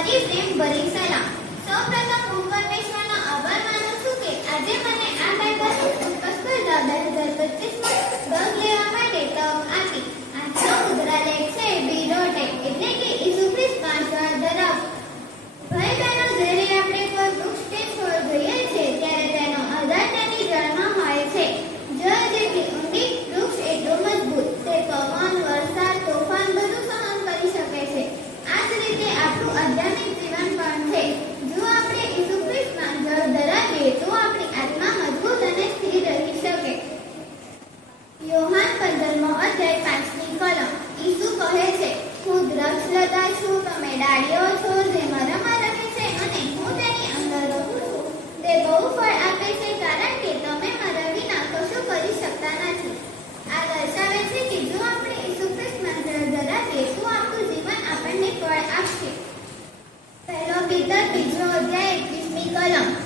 ફરી પ્રેમ ભરી સલામ સૌપ્રથમ હું પરમેશ્વર કહે છે, હું દ્રક્ષલતા છું, તમે ડાળીઓ છો તેની અંદર રહું છું. તે બહુ ફળ આપે છે કારણ કે તમે મારા વિના કશું કરી શકતા નથી. આ દર્શાવે છે કે આપણે ઈસુ ખ્રિસ્ત મંત્ર ધરાવીએ આપણું જીવન આપણને ફળ આપશે. પહેલો પીતર બીજો અધ્યાય એકવીસમી કલમ.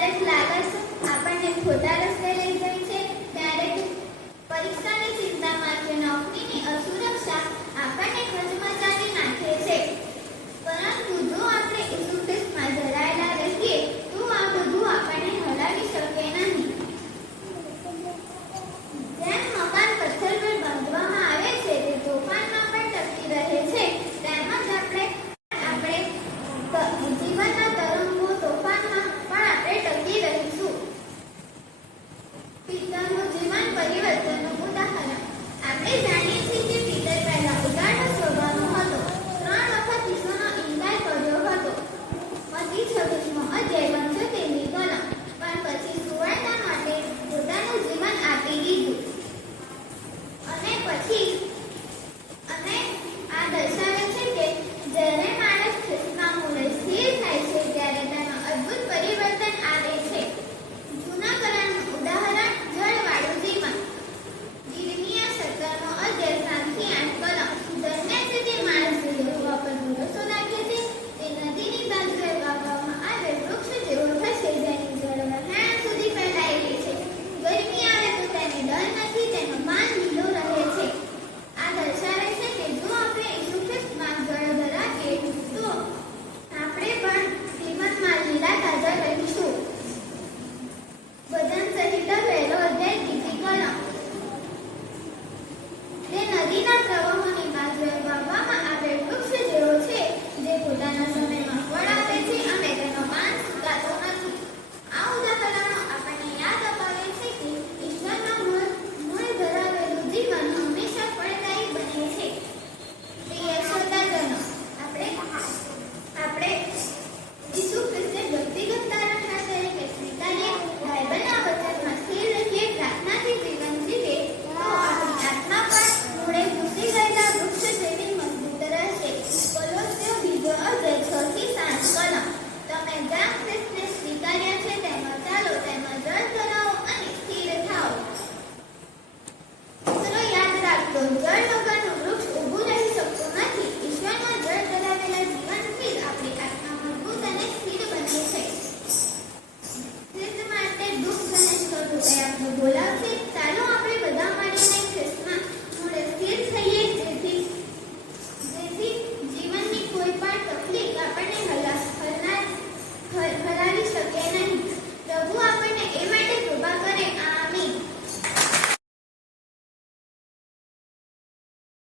તરફ લાગસ આપણને ખોટા રસ્તે લઈ જાય